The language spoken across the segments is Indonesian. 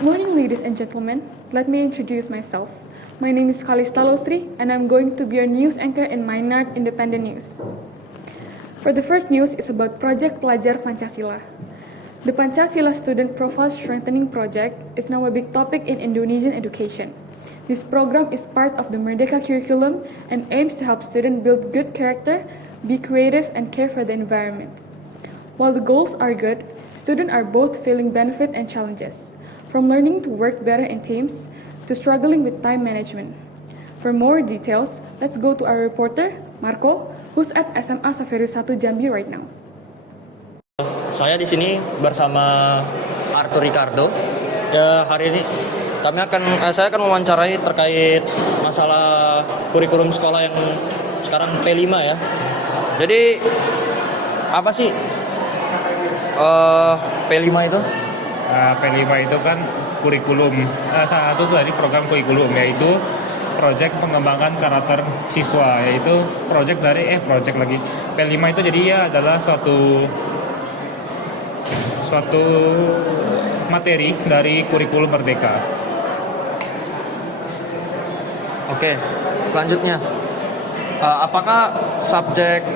Good morning, ladies and gentlemen. Let me introduce myself. My name is Kalista Lostri, and I'm going to be your news anchor in Maynard Independent News. For the first news is about Project Pelajar Pancasila. The Pancasila Student Profile Strengthening Project is now a big topic in Indonesian education. This program is part of the Merdeka curriculum and aims to help students build good character, be creative, and care for the environment. While the goals are good, students are both feeling benefit and challenges, from learning to work better in teams to struggling with time management. For more details, let's go to our reporter, Marco, who's at SMA Saferus 1 Jambi right now. Saya di sini bersama Arthur Ricardo. Ya, hari ini saya akan mewawancarai terkait masalah kurikulum sekolah yang sekarang P5 ya. Jadi apa sih P5 itu? P5 itu kan kurikulum, salah satu dari program kurikulum, yaitu proyek pengembangan karakter siswa, yaitu proyek lagi. P5 itu jadi ya adalah suatu materi dari kurikulum Merdeka. Oke, selanjutnya apakah subjek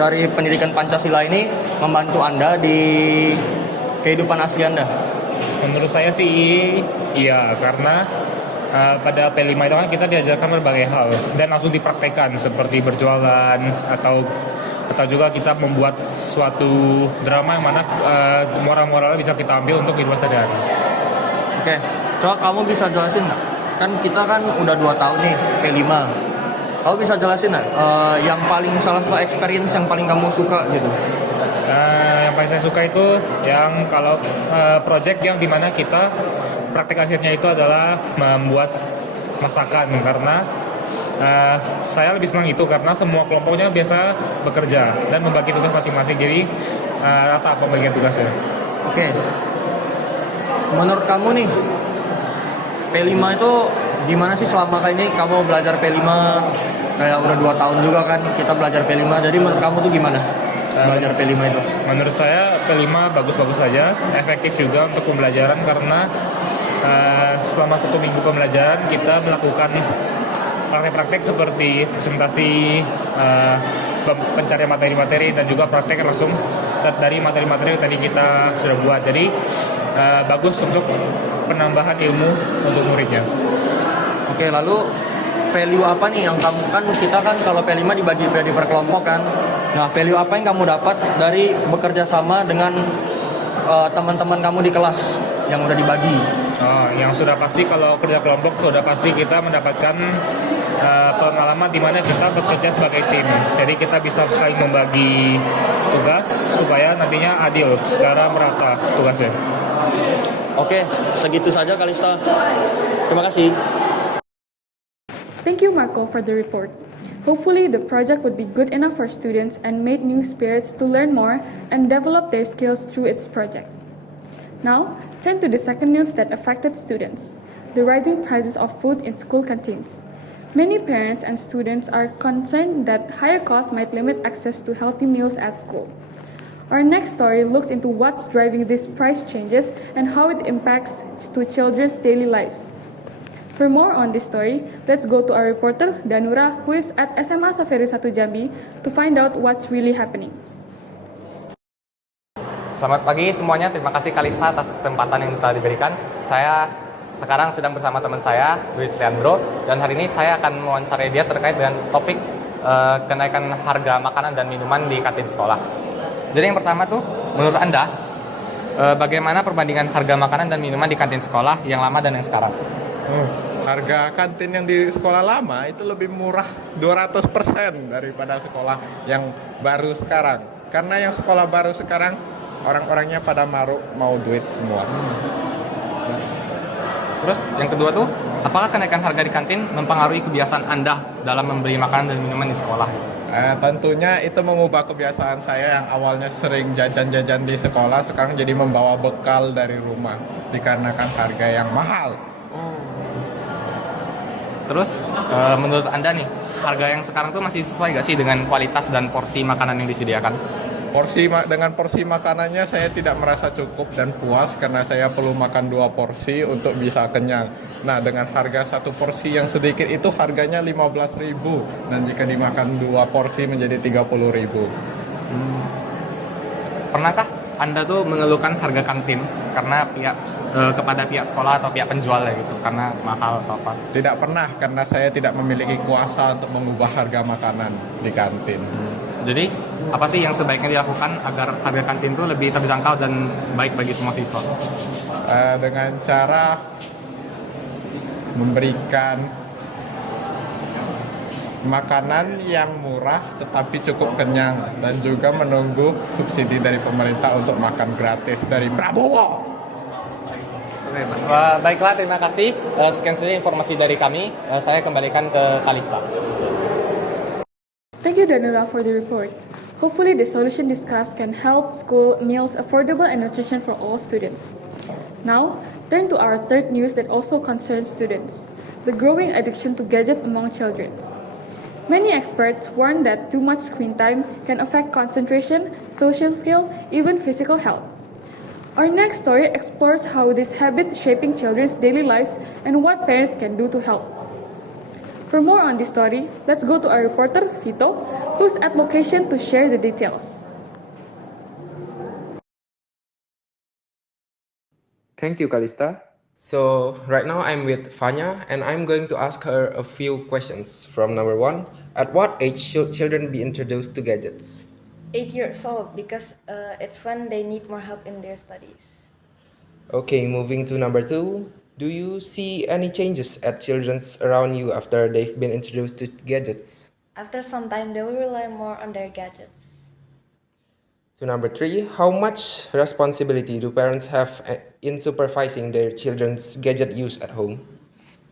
dari pendidikan Pancasila ini membantu Anda di kehidupan asli Anda? Menurut saya sih iya, karena pada P5 itu kan kita diajarkan berbagai hal dan langsung dipraktekkan, seperti berjualan atau juga kita membuat suatu drama yang mana moral-moralnya bisa kita ambil untuk kehidupan sehari-hari. Oke, coba kamu bisa jelasin nggak? Kan kita kan udah 2 tahun nih P5. Kamu bisa jelasin nggak yang paling salah satu experience yang paling kamu suka gitu? Yang paling saya suka itu yang kalau project yang dimana kita praktek akhirnya itu adalah membuat masakan, karena saya lebih senang itu karena semua kelompoknya biasa bekerja dan membagi tugas masing-masing, jadi rata pembagian tugasnya. Oke, menurut kamu nih P5 itu gimana sih selama kali ini kamu belajar P5? Kayak udah 2 tahun juga kan kita belajar P5, jadi menurut kamu tuh gimana belajar P5 itu? Menurut saya P5 bagus-bagus saja, efektif juga untuk pembelajaran karena selama 1 minggu pembelajaran kita melakukan praktek-praktek seperti presentasi, pencarian materi-materi, dan juga praktek langsung dari materi-materi yang tadi kita sudah buat. Jadi bagus untuk penambahan ilmu untuk muridnya. Oke, lalu value apa nih yang kamu, kan kita kan kalau P5 dibagi per kelompok kan. Nah, value apa yang kamu dapat dari bekerja sama dengan teman-teman kamu di kelas yang udah dibagi? Yang sudah pasti kalau kerja kelompok sudah pasti kita mendapatkan pengalaman di mana kita bekerja sebagai tim. Jadi kita bisa saling membagi tugas supaya nantinya adil, secara merata tugasnya. Oke, segitu saja Kalista. Terima kasih. Thank you, Marco, for the report. Hopefully, the project would be good enough for students and made new spirits to learn more and develop their skills through its project. Now, turn to the second news that affected students: the rising prices of food in school canteens. Many parents and students are concerned that higher costs might limit access to healthy meals at school. Our next story looks into what's driving these price changes and how it impacts to children's daily lives. For more on this story, let's go to our reporter, Danura, who is at SMA Saferus 1 Jambi, to find out what's really happening. Selamat pagi semuanya, terima kasih Kalista atas kesempatan yang telah diberikan. Saya sekarang sedang bersama teman saya, Luis Leandro, dan hari ini saya akan mewawancarai dia terkait dengan topik kenaikan harga makanan dan minuman di kantin sekolah. Jadi yang pertama tuh, menurut Anda, bagaimana perbandingan harga makanan dan minuman di kantin sekolah yang lama dan yang sekarang? Harga kantin yang di sekolah lama itu lebih murah 200% daripada sekolah yang baru sekarang. Karena yang sekolah baru sekarang orang-orangnya pada mau duit semua. Terus yang kedua tuh, apakah kenaikan harga di kantin mempengaruhi kebiasaan Anda dalam membeli makanan dan minuman di sekolah? Tentunya itu mengubah kebiasaan saya yang awalnya sering jajan-jajan di sekolah, sekarang jadi membawa bekal dari rumah dikarenakan harga yang mahal. Terus menurut Anda nih, harga yang sekarang tuh masih sesuai gak sih dengan kualitas dan porsi makanan yang disediakan? Dengan porsi makanannya saya tidak merasa cukup dan puas karena saya perlu makan 2 porsi untuk bisa kenyang. Nah, dengan harga 1 porsi yang sedikit itu harganya 15.000 dan jika dimakan 2 porsi menjadi 30.000. Pernahkah Anda tuh mengeluhkan harga kantin karena kepada pihak sekolah atau pihak penjual ya gitu karena mahal atau apa? Tidak pernah karena saya tidak memiliki kuasa untuk mengubah harga makanan di kantin. Jadi, apa sih yang sebaiknya dilakukan agar harga kantin itu lebih terjangkau dan baik bagi semua siswa? Dengan cara memberikan makanan yang murah tetapi cukup kenyang dan juga menunggu subsidi dari pemerintah untuk makan gratis dari Prabowo. Baiklah, terima kasih. Sekian saja informasi dari kami. Saya kembalikan ke Kalista. Thank you, Danura, for the report. Hopefully, the solution discussed can help school meals affordable and nutrition for all students. Now, turn to our third news that also concerns students: the growing addiction to gadget among children. Many experts warn that too much screen time can affect concentration, social skill, even physical health. Our next story explores how this habit is shaping children's daily lives and what parents can do to help. For more on this story, let's go to our reporter, Vito, who's at location to share the details. Thank you, Kalista. So, right now I'm with Fanya and I'm going to ask her a few questions. From number 1, at what age should children be introduced to gadgets? 8 years old because it's when they need more help in their studies. Okay, moving to number 2, do you see any changes at children's around you after they've been introduced to gadgets? After some time, they will rely more on their gadgets. To number 3, how much responsibility do parents have in supervising their children's gadget use at home?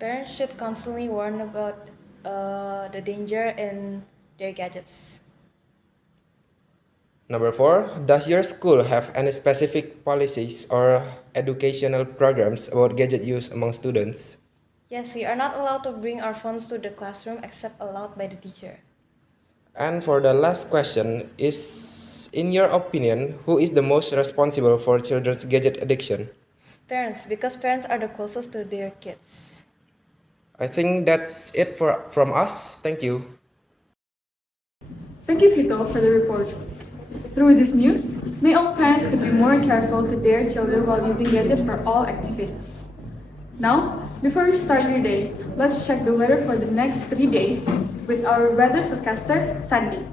Parents should constantly warn about the danger in their gadgets. Number 4, does your school have any specific policies or educational programs about gadget use among students? Yes, we are not allowed to bring our phones to the classroom except allowed by the teacher. And for the last question, in your opinion, who is the most responsible for children's gadget addiction? Parents, because parents are the closest to their kids. I think that's it from us. Thank you. Thank you, Vito, for the report. Through this news, may all parents could be more careful to their children while using gadgets for all activities. Now, before we start your day, let's check the weather for the next 3 days with our weather forecaster, Sandy.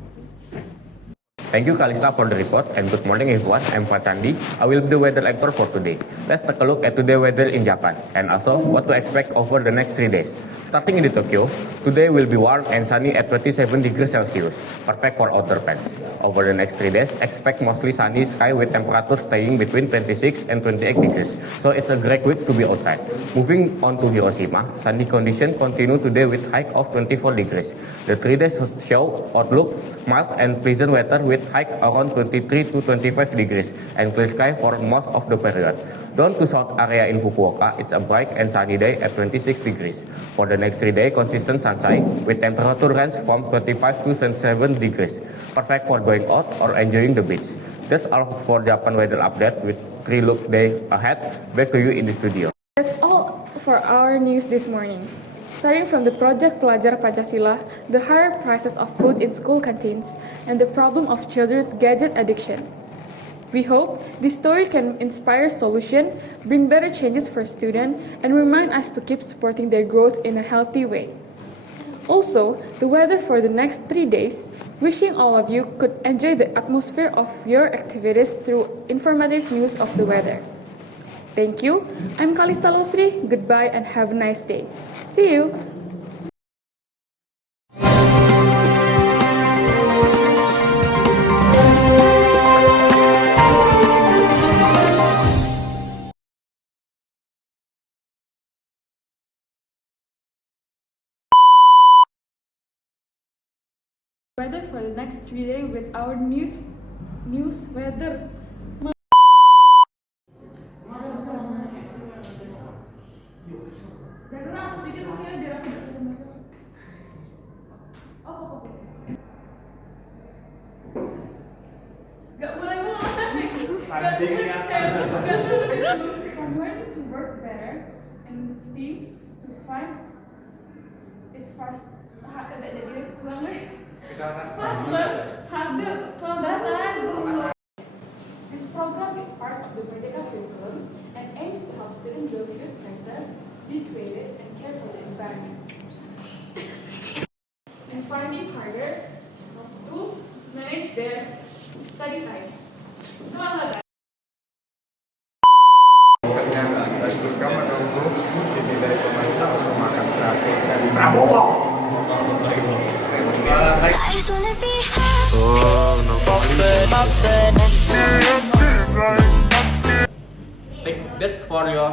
Thank you, Kalista, for the report, and good morning, everyone. I'm Fatandi. I will be the weather editor for today. Let's take a look at today's weather in Japan, and also what to expect over the next 3 days. Starting in Tokyo, today will be warm and sunny at 27 degrees Celsius, perfect for outdoor plants. Over the next 3 days, expect mostly sunny sky with temperature staying between 26 and 28 degrees, so it's a great week to be outside. Moving on to Hiroshima, sunny conditions continue today with high of 24 degrees. The 3 days show outlook mild and pleasant weather with high around 23 to 25 degrees and clear sky for most of the period. Down to south area in Fukuoka, it's a bright and sunny day at 26 degrees. For the next 3 days, consistent sunshine with temperature range from 25 to 27 degrees. Perfect for going out or enjoying the beach. That's all for Japan weather update with 3 look day ahead. Back to you in the studio. That's all for our news this morning. Starting from the Project Pelajar Pancasila, the higher prices of food in school canteens, and the problem of children's gadget addiction. We hope this story can inspire solution, bring better changes for students, and remind us to keep supporting their growth in a healthy way. Also, the weather for the next 3 days, wishing all of you could enjoy the atmosphere of your activities through informative news of the weather. Thank you. I'm Kalista Losri. Goodbye and have a nice day. See you. Weather for the next 3 days with our news weather. From learning to work better and things to find it faster, harder, kelambatan. This program is part of the Merdeka curriculum and aims to help students build good character, be creative, and care for the environment. And finding harder to manage their study time. Juga menunggu ini dari pemerintah untuk makan gratis. That's for your